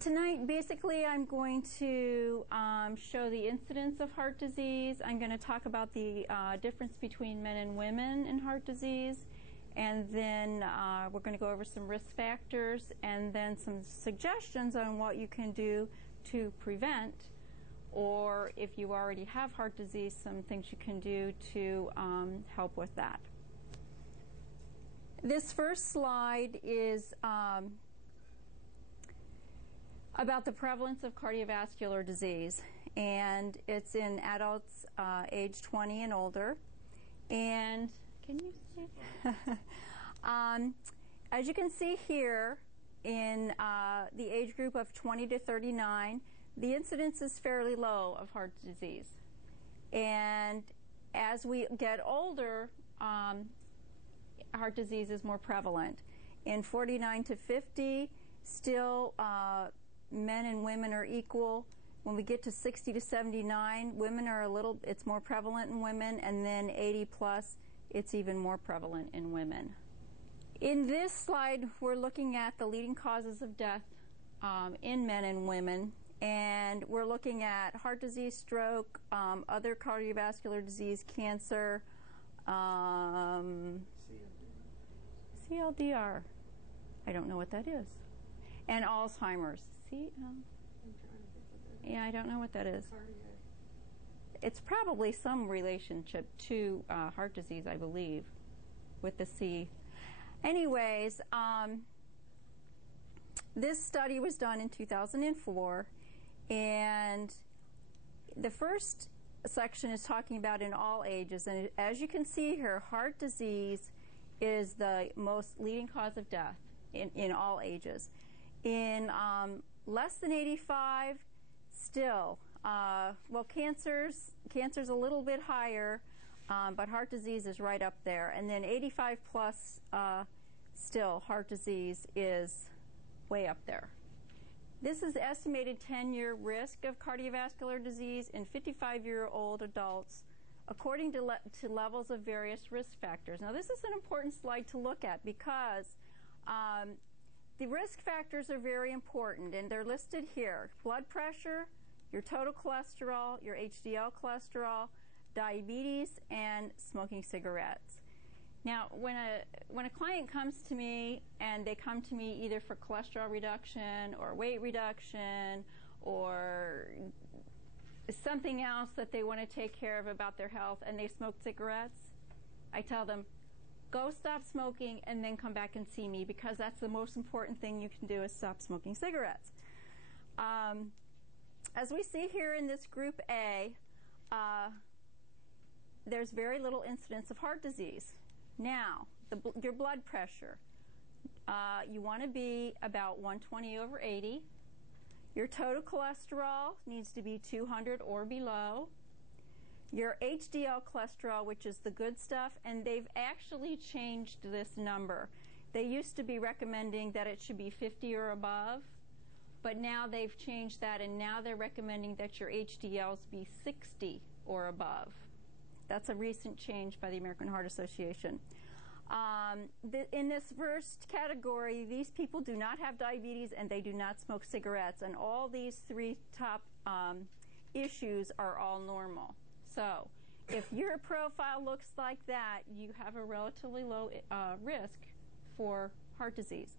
Tonight, basically, I'm going to show the incidence of heart disease. I'm going to talk about the difference between men and women in heart disease. And then we're going to go over some risk factors and then some suggestions on what you can do to prevent, or if you already have heart disease, some things you can do to help with that. This first slide is about the prevalence of cardiovascular disease, and it's in adults age 20 and older. And can you see? As you can see here, in the age group of 20 to 39, the incidence is fairly low of heart disease. And as we get older, heart disease is more prevalent. In 49 to 50, still men and women are equal. When we get to 60 to 79, women are it's more prevalent in women, and then 80 plus, it's even more prevalent in women. In this slide, we're looking at the leading causes of death in men and women, and we're looking at heart disease, stroke, other cardiovascular disease, cancer, CLDR. I don't know what that is. And Alzheimer's. Yeah, I don't know what that is. It's probably some relationship to heart disease, I believe, with the C. Anyways, this study was done in 2004, and the first section is talking about in all ages. And as you can see here, heart disease is the most leading cause of death in all ages. In less than 85, still, well, cancer's a little bit higher, but heart disease is right up there. And then 85 plus, still, heart disease is way up there. This is estimated 10-year risk of cardiovascular disease in 55-year-old adults according to levels of various risk factors. Now, this is an important slide to look at because the risk factors are very important, and they're listed here. Blood pressure, your total cholesterol, your HDL cholesterol, diabetes, and smoking cigarettes. Now, when a client comes to me, and they come to me either for cholesterol reduction or weight reduction or something else that they want to take care of about their health, and they smoke cigarettes, I tell them, go stop smoking and then come back and see me, because that's the most important thing you can do is stop smoking cigarettes. As we see here in this group A, there's very little incidence of heart disease. Now, your blood pressure, you want to be about 120/80. Your total cholesterol needs to be 200 or below. Your HDL cholesterol, which is the good stuff, and they've actually changed this number. They used to be recommending that it should be 50 or above, but now they've changed that, and now they're recommending that your HDLs be 60 or above. That's a recent change by the American Heart Association. In this first category, these people do not have diabetes and they do not smoke cigarettes, and all these three top issues are all normal. So if your profile looks like that, you have a relatively low risk for heart disease.